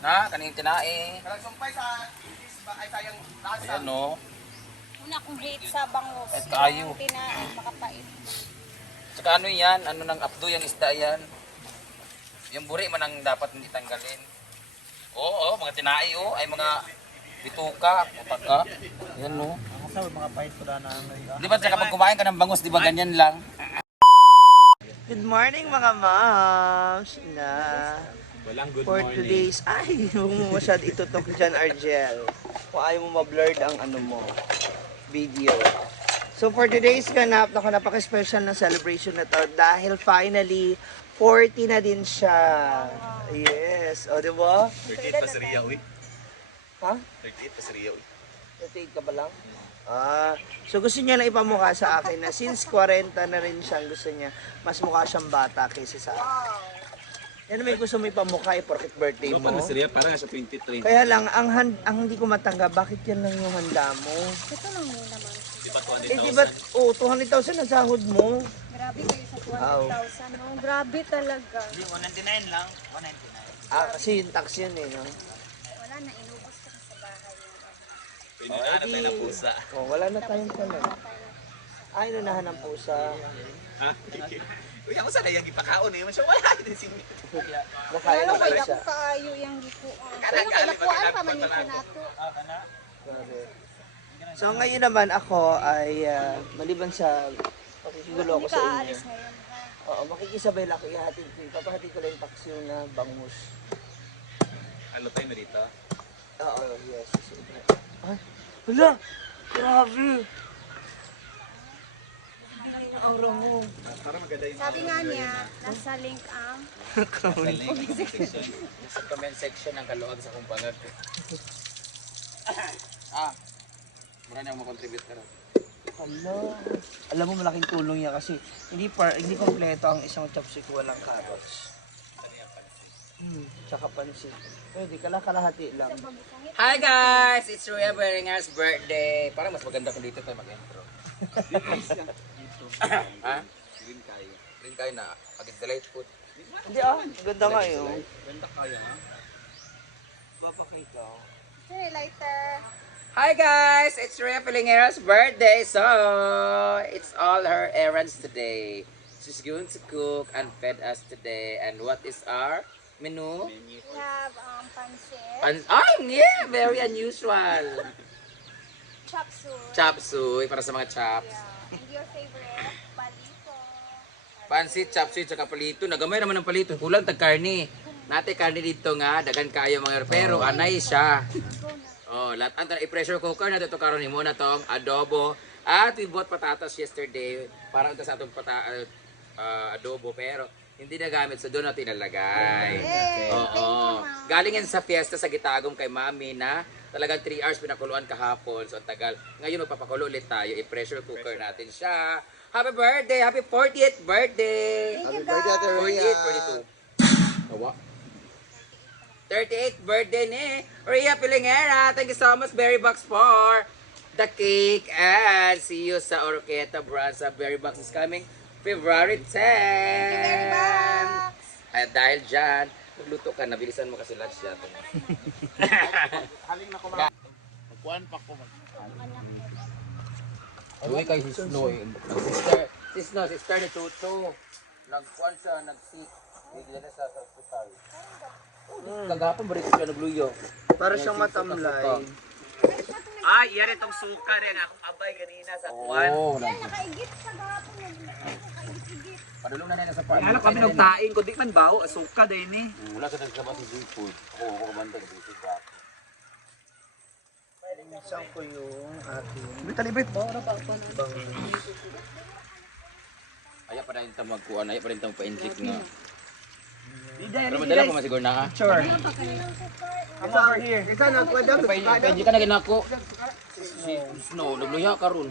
Na, kaning tinae. Karang sumpay sa isba ay sayang lasa. Ayan no. Una kong hate sa bangos. At kayo. Tinae, makapait. Tsaka ano yan? Ano ng apdo yung isda yan? Yung buri man ang dapat hindi tanggalin. Oo, mga tinae oh. Ay mga bituka, utaka. Ayan no. Sa mga pahit ko na Di ba tsaka pag kumain ka ng bangus, di ba ganyan lang? Good morning mga moms na Walang good for today's ay huwag mo masyad itutok dyan Argel kung ayaw mo ma-blurred ang ano mo video. So for today's ganap napaka-special na celebration na to dahil finally 40 na din siya. Yes, o di ba? 38 pa sa Ria, uy. Ha? 38 pa sa Ria, uy. 38 ka ba lang? So gusto niya lang ipamukha sa akin na since 40 na rin siya, gusto niya mas mukha siyang bata kaysa sa akin. Yan may gusto mo ipamukha porket birthday mo. Sa Ria, parang sa 23. Kaya lang, ang hindi ko matanggap, bakit yan lang yung handa mo? Ito lang yun naman. Di ba Eh di ba, 200,000 ang sahod mo? Grabe kayo sa 20,000. No? Grabe talaga. Hindi, 199 lang. 199. Kasi yung tax yun eh, no? Wala na, inubos ka na sa bahay. Pwede na tayo ng pusa. Oh, wala na tayong pala. Ay, nunahan ng pusa. Ha? Uy, ako sana yung ipakaon eh. Masya, wala din si Nakain Lalo na kaya siya. ako kaayo yung gikuan. Pero kaya nakuan pa man yung nato. So ngayon naman ako ay maliban sa pakikigulo Hindi ko ka sa inyo. aalis ngayon. Ha? Oo, makikisabay lang ako ihatid ko. Ipapahatid ko lang yung paksiw na bangus. Halo tayo na dito. Oo, yes. Ay, hala! Grabe! Ang aura mo. Para maganda yung Sabi nga niya, nasa link ang Sa comment section ng kaluag sa kumpangag. Mura na makontribute ka rin. Hala. Alam mo, malaking tulong yan kasi hindi kompleto ang isang chopstick walang carrots. Tsaka pansit. Pwede, kalahati lang. Hi guys! It's Ruya Beringer's birthday. Parang mas maganda kung dito tayo mag-intro. Ha? green kayo. Rin kayo na pag-delete food. Hindi maganda nga yun. Ganda kaya ha? Papakita. Sorry, lighter. Hi guys! It's Ruya Beringer's birthday. So, it's all her errands today. She's going to cook and feed us today. And what is our menu? We have pancit, Yeah! Very unusual. chop suey. Chop suey para sa mga chops. Yeah. And your favorite, palito. Pansit, chop suey, tsaka palito. Nagamay naman ng palito. Kulang tag karne. Nate karne dito nga. Dagan kayo mga pero anay siya. Oh, lahat ang i-pressure cooker na ito karon mo na tong adobo. At we bought patatas yesterday para ito sa atong adobo pero hindi na gamit so doon natin ilalagay. Oo. Galing yan sa fiesta sa Gitagom kay Mami na talagang 3 hours pinakuluan kahapon. So ang tagal. Ngayon magpapakulo ulit tayo. I-pressure cooker natin siya. Happy birthday! Happy 40th birthday! Thank you, guys. 48, 42. Awa. 38th birthday ni Ria Pilingera. Thank you so much, Berry Box, for the cake. And see you sa Oroqueta Branza. Berry Box is coming February 10. Very much. At dahil dyan, magluto ka. Nabilisan mo kasi lunch dyan. Haling na kumain. Magkuhan pa ko. Uy, kay Sisno eh. Sister ni Tuto. Nagkuhan siya, nag-sick. Bigla na sa hospital. Kagapon, balik siya nagluyo. Para siyang matamlay. Ay, yan itong suka rin. Akong abay kanina sa kuwan. Oo, Nakaigit sa gahapon. Nakaigit-igit. padulong na na sa parang. Ano kami nagtain ko, di man bawo, suka din eh. Wala sa nagsabat sa seafood. Ako kumanda sa seafood. Isang ko yung ating Talibrit. Ayaw pa rin tamang kuhan, ayaw pa rin tamang pa-inject nga. Diday, Pero madala pa masiguro na ka. Sure. Come over here. isa na kwenta Pa-inject ka na ginako. Snow, nagluya ka ron.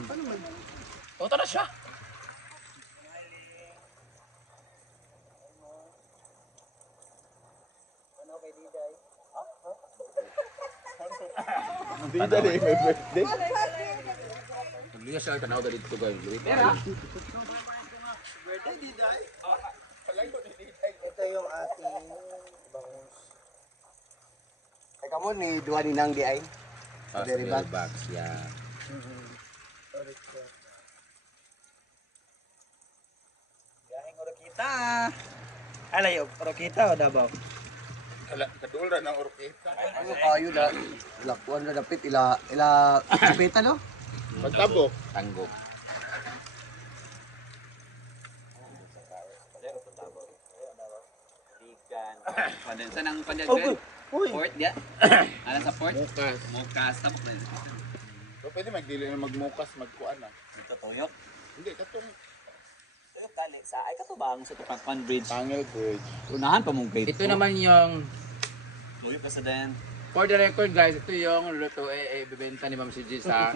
O, tara siya. Diday, may birthday. Nagluya siya, tanaw dali dito guys. ito yung ating bangus. Kamu ni dua ni nang di ay. Very bad. Box, yeah. Gahing oro kita. Alay, oro kita o Davao? Kadul ng orkita. Ano kayo na lakuan na dapit ila beta no? Pagtabo. Tanggok. Sa nang Oh, pandagdag. uy. Port dia. Ano sa port? Bukas. Mukas tapos na. So pwede magdili na magmukas, magkuan na. Ito tuyok. Hindi, katong Tuyok kali sa ay katubang sa Tupac Bridge. Pangil Bridge. Unahan pa mong gate. Ito naman yung, tuyok ka sa den. for the record guys, ito yung luto bibenta ni Ma'am CG sa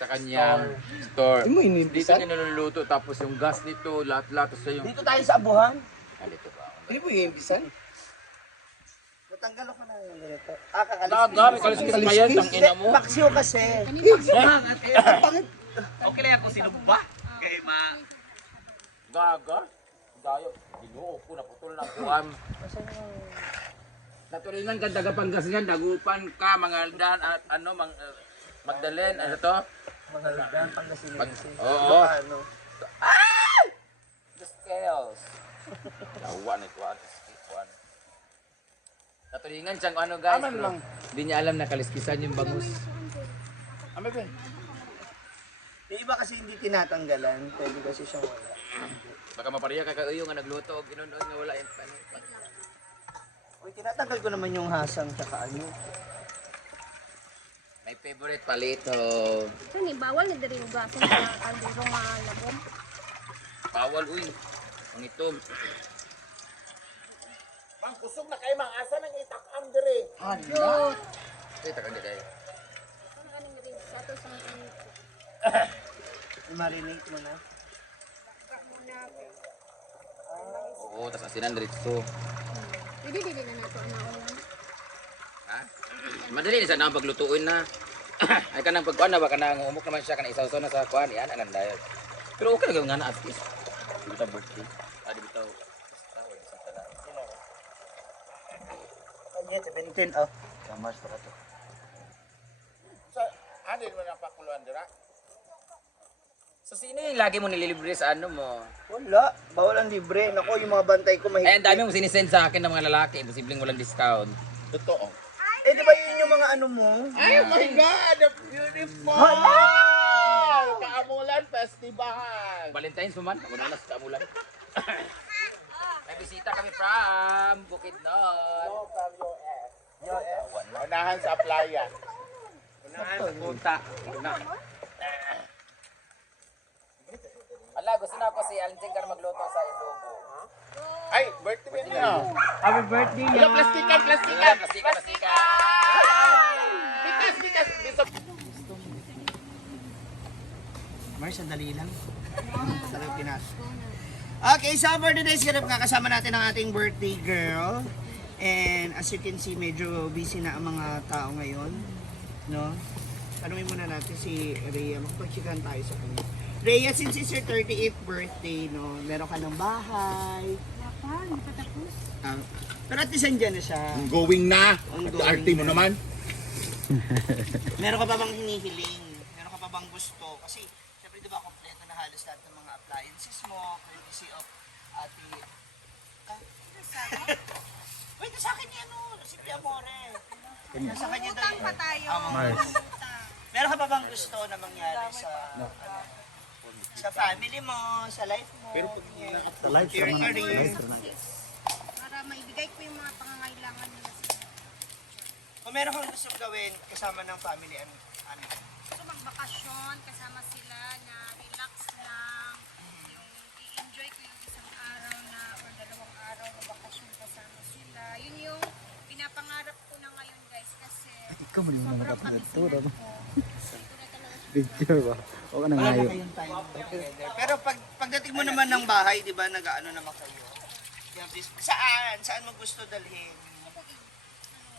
kanyang store. Imo Dito inimbisan? niya niluluto, tapos yung gas nito, lahat-lahat, tapos yung... Dito tayo sa abuhan. Dito ba? Hindi mo inimbisan? Natanggal ako na yung ganito. Ah, kakalis. Laga, may kaliskis pa yan, tang ina mo. Paksiw kasi. Okay lang ako sinumba. Kay ma Gaga. Dayo. Ginoo ko, naputol na kuhan. Natuloy ng ganda Pangasinan, dagupan ka, mga dan at ano, Magdalen, ano to? Mga lugan, Pangasinan. Oo. Ano? The scales. Tawa na ito, kuhan. Natulingan siyang ano guys. Aman lang. Hindi niya alam na kaliskisan yung bangus. Ame ba? Yung iba kasi hindi tinatanggalan. Pwede kasi siyang wala. Baka mapariya ka kayo nga nagluto o ginunood nga wala yung panin. Uy, tinatanggal ko naman yung hasang tsaka ano. My favorite palito. Kani bawal ni diri ugasan sa kaldero nga labom. Bawal uy. Ang itom. Mang kusog na kay mang asa nang itak-ang dire. Yo, Ay, takang di kayo. kaning diri sa to sa I-marinate mo na. Oo, tas asinan diretso. Pwede dili na nato na ulam. Ha? Madali ni sana ang paglutuin na. Ay kanang pagkuan na ba kanang umok naman siya kanang isaw-saw na sa kuan yan anang dayon. Pero okay lang nga na at least. Di bitaw birthday. Di bitaw. Kanya, 17. Oh. Kamars pa ka to. Sa adin mo na pakuluan dira. So sino yung lagi mo nililibre sa ano mo? Wala. Bawal ang libre. Nako, yung mga bantay ko mahigpit. Eh, ang dami mong sinisend sa akin ng mga lalaki. Imposibleng walang discount. Totoo. Eh, di ba yun yung mga ano mo? Ay, oh my God! The beautiful! Kaamulan Festival! Valentine's mo man. Ako na sa kamulan. May bisita kami from Bukidnon. Unahan sa playa. unahan sa punta. Una. Ala, gusto na ako si Alinjeng Kar magluto sa Ilobo. Ay, birthday niya. Happy birthday Ala, plastikan, plastikan! Pasika, pasika. Bitas, bitas! Mars, sandali lang. Talagang pinas. Okay, so for today's ganap nga kasama natin ang ating birthday girl. And as you can see, medyo busy na ang mga tao ngayon. No? Tanungin muna natin si Rhea. Makapagsikan tayo sa kanya. Rhea, since it's your 38th birthday, no, meron ka ng bahay. Wala nakatapos. Pero at least andyan na siya. Going na. Ongoing Arte mo na. naman. Meron ka pa bang hinihiling? Meron ka pa bang gusto? Kasi, syempre di ba, kompleto na halos lahat ng mga appliances mo, courtesy of ate... Wait, sa akin yan o, si Pia More. Sa kanya daw yun. Pa tayo. Meron ka pa bang gusto na mangyari sa... sa family mo, sa life mo? Sa life your career. Para maibigay ko yung mga pangangailangan nila sa Kung meron kang gusto gawin kasama ng family, ano? gusto magbakasyon kasama sila na relax lang. Yung i-enjoy ko yung isang araw na or dalawang araw na bakasyon kasama sila. Yun yung pinapangarap ko na ngayon guys kasi sobrang kabisihan ko. Ito na talaga siya. Picture ba? O ka na Wala ngayon. na kayong time together. Pero pagdating mo naman ng bahay, di ba, nag-ano naman kayo? You have this- Saan? Saan mo gusto dalhin?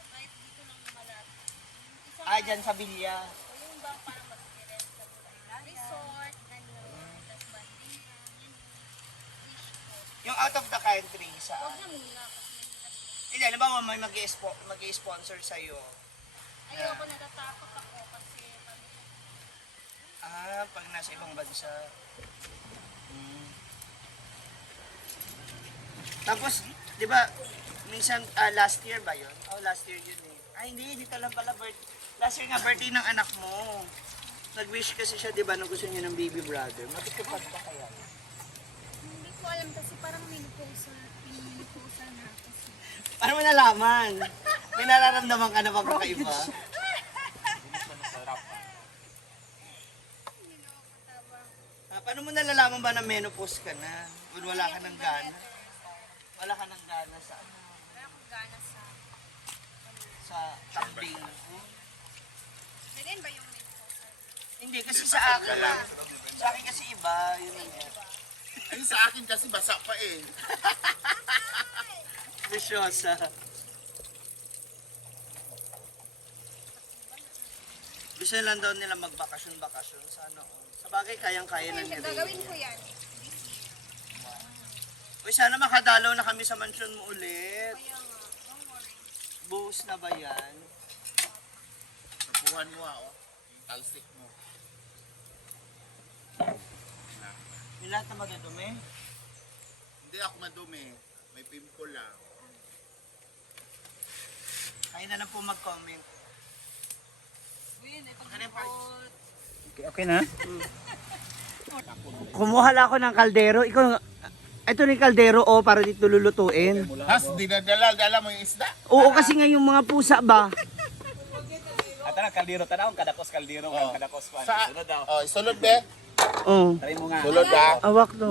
Kahit dito lang malapit. Yung isang Ah, dyan sa Villa. o yung bang parang mag-rest kami ng resort, tas bandingan, yun yung wish ko. Yung out of the country, Huwag saan? na muna kasi mahirap. Hindi, alam ba may mag-i-sponsor sa'yo? Ayoko, natatakot ako kasi Pag nasa ibang bansa. Tapos, di ba, minsan, last year ba yun? Last year yun eh. Hindi, dito lang pala last year nga, birthday ng anak mo. Nag-wish kasi siya, di ba, nung gusto niya ng baby brother. Matutupad ba kaya? hindi ko alam kasi parang minuposa na kasi. Paano mo nalaman? May nararamdaman ka na bang kakaiba? Paano mo nalalaman ba na menopause ka na? O wala ka ng gana? Wala ka ng gana sa Wala akong gana sa tambling. Ganyan ba yung minuposa? Hindi, kasi sa akin lang. Sa akin kasi iba. Yun yan. Ay, sa akin kasi basa pa eh. Visyosa. Gusto lang daw nila magbakasyon-bakasyon sa ano. Sa bagay, kayang-kaya na nila. Gagawin ko yan. Uy, sana makadalaw na kami sa mansyon mo ulit. Kaya nga, don't worry. Buhos na ba yan? Napuhan mo oh. Yung talsik mo. Yung lahat na madudumi? Hindi ako madumi. May pimple lang. Kaya na lang po mag-comment. Okay na? Kumuha lang ako ng kaldero. Ito ni kaldero para dito lulutuin. Has, dinadala mo yung isda? Oo, kasi nga yung mga pusa ba? At na, kaldero tanaw, kadakos kaldero, kadakos pa. Sa, Sunod daw. oh, isulod be. Oo. Try mo nga. Sulod ah. Awak to.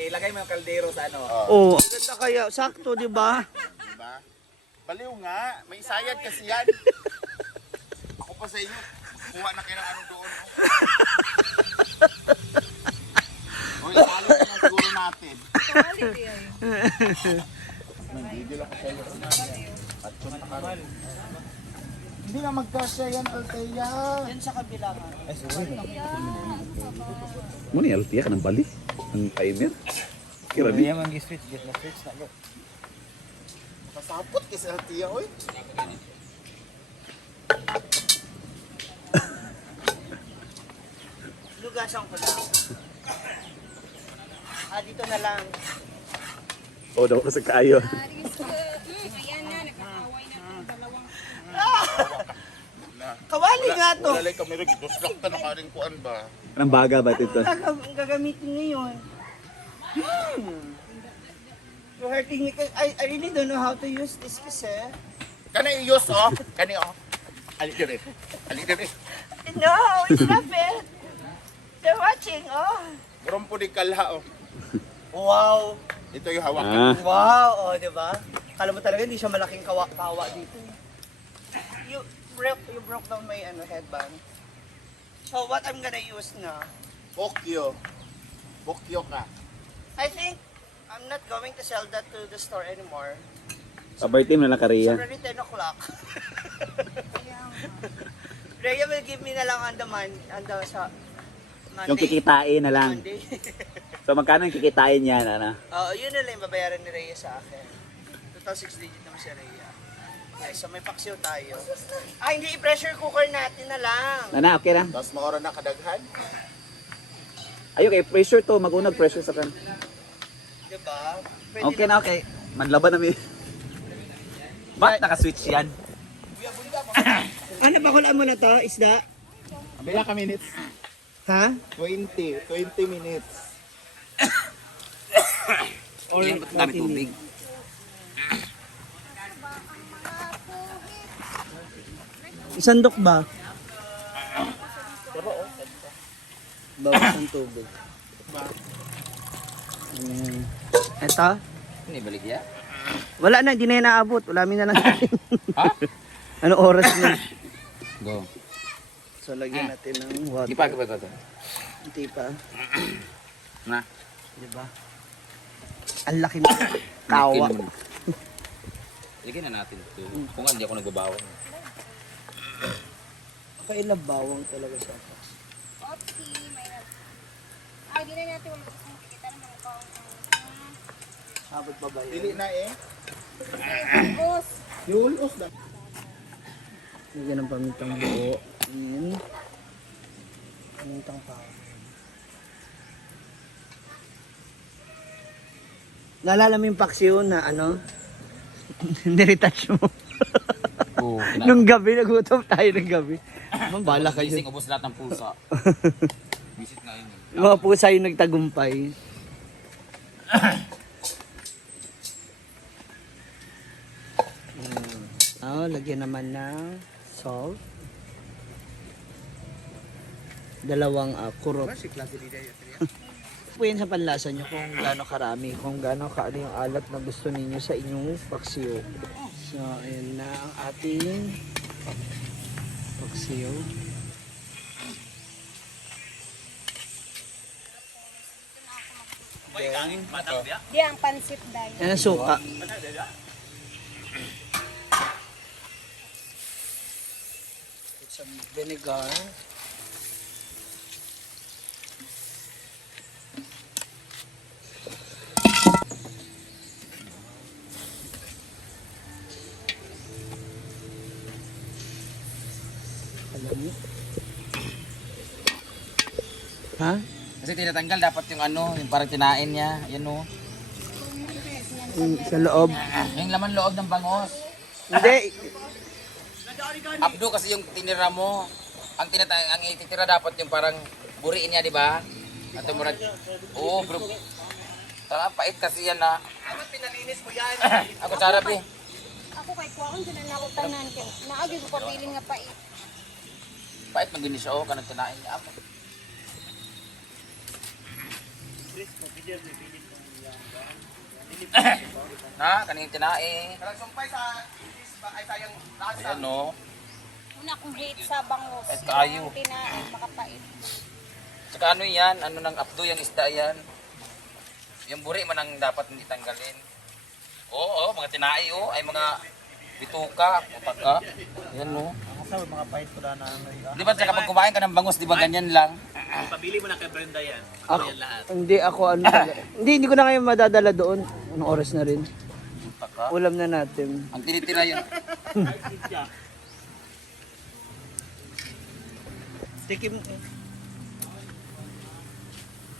Ilagay mo yung kaldero sa ano. Oo. Ang ganda kaya. Sakto, di ba? Diba? Baliw nga. May sayad kasi yan. Ako pa sa inyo. Kuha na kayo ng ano doon. O, isalo na lang siguro natin. Hindi na magkasya yan, Althea. Yan sa kabila nga. Mo ni Altia ka ng bali. Ang timer. Kira di. Pasapot kasi Althea, oy. Lugasan ko lang. Dito na lang. O daw ka sa kayo. Ayan na, nagkakaway na itong dalawang. Kawali nga to. Wala kami rin. Guslak ka na ka rin kuan ba? Anong baga ba ito? Ang gagamitin ngayon. You're hurting me. I really don't know how to use this kasi. Kani iyos, oh. Kani, oh. Ali dire. Ali dire. No, stop it. They're watching, oh. Burom po di kalha, oh. Wow. Ito yung hawakan. Wow, oh, di ba? Kala mo talaga hindi siya malaking kawa dito. You broke down my headband. So what I'm gonna use na? Bokyo. Bokyo ka. I think I'm not going to sell that to the store anymore. Sabay team na lang It's kariya. already 10 o'clock. Rhea will give me na lang on the sa Monday. Yung kikitain na lang. Monday. So magkano yung kikitain yan, ano? Oo, yun na lang yung babayaran ni Rhea sa akin. Total 6 digit naman si Rhea. Okay, so may paksiw tayo. Hindi, i-pressure cooker natin na lang. Nana, okay na. Tapos maora na kadaghan. Ayun kay pressure to, mag-unag pressure sa kan. Diba? Pwede Okay na, okay. Manlaban namin. Ba't naka-switch yan? Ano, bakulaan mo na to, isda? Bila ka minutes? Ha? 20 minutes. Or Dami tubig. Isandok ba? Bawas ng tubig. Ito? Ini balik ya. Wala na, hindi na yan naabot. Ulamin na lang natin. Ano oras na? Go. So, lagyan natin ng water. Ipa ka to. Hindi pa. Na. Diba? Ang laki na. Kawa. Lagyan na natin ito. Kung hindi ako nagbabawan. Kailang bawang talaga siya. Oopsie, may hindi na natin wala kung kita ng mga kaong. Abot pa ba Dili na eh. Boss, Yulos na. Lagyan ng pamintang buo. Ayan. Pamintang powder. Naalala mo yung paksiw na ano? Niretouch mo. Oo, Nung gabi, nagutom tayo ng gabi. Mambala kayo. Gising, ubos lahat ng pusa. Visit nga yun. Yung mga pusa yung nagtagumpay. Lagyan naman ng salt. Dalawang kurot. Po yan sa panlasa nyo kung gaano karami, kung gaano kaano yung alat na gusto ninyo sa inyong paksiw. So, ayan na ang ating paksiw. di ang pansit dahil. Yan ang suka. Put some vinegar. Alam mo? Ha? Kasi tinatanggal dapat yung ano, yung parang kinain niya. Yan o. Sa loob. Yung laman loob ng bangos. Hindi. Abdo kasi yung tinira mo. Ang ititira dapat yung parang buriin niya, di ba? At murag, oo, bro. Tama, pait kasi yan na. Dapat pinalinis mo yan. Ako sarap eh. Ako kay kuwang sila na ako tanan kay naagi ko pabiling nga pait. Pait maginis siya, oh, kanang kinain niya ako. Na, kaning tinae. Parang sumpay sa ay sayang lasa. Ayan no. Una kong hate sa bangos. Kahit kaayo. Yung tinain makapait. Saka ano yan, ano ng abdo yung isda yan. Yung buri man ang dapat hindi tanggalin. Oo, mga tinae oh, ay mga bituka, utaka. Ayan no. Asa mga pahit ko na Di ba saka pag kumain ka ng bangus, di ba ganyan lang? Pabili mo na kay Brenda yan. Hindi ako ano. Hindi ko na kayo madadala doon. Anong oras na rin? Utaka. Ulam na natin. Ang tinitira yun. Tikim.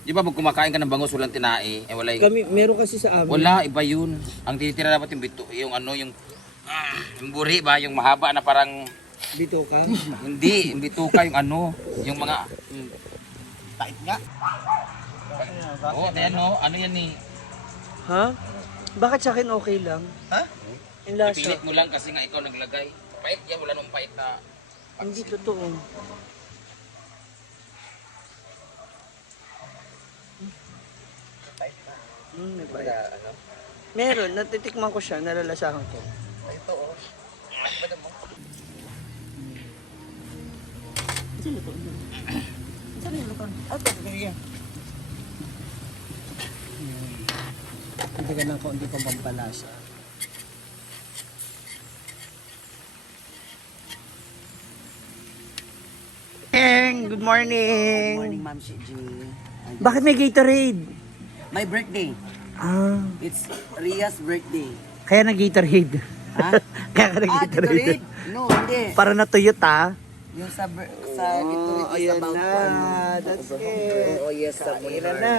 Di ba pag kumakain ka ng bangus, walang tinae, eh wala yung... Kami, meron kasi sa amin. Wala, iba yun. Ang tinitira dapat yung bito, yung ano, yung buri ba, yung mahaba na parang Dito ka. hindi, yung bituka, yung ano, yung mga Tait nga. oh, ayan no, ano yan ni? Ha? Bakit sa akin okay lang? Ha? Yung lasa. Pilit mo lang kasi nga ikaw naglagay. Pait yan, wala nung pait na. Hindi totoo. May baya. Meron, natitikman ko siya, nalalasahan ko. Ito oh. Hindi ka ng kaunti pang pampalasa. Good morning! Morning, Ma'am Shiji. Bakit may Gatorade? My birthday. Ah, It's Ria's birthday. kaya nag-Gatorade. Ha? Kaya ka nag-Gatorade. Gatorade? No, hindi. Para natuyot ha. Yung sa Gatorade is ayan about na. ano. That's it. Oo, yes, sa Kainan na.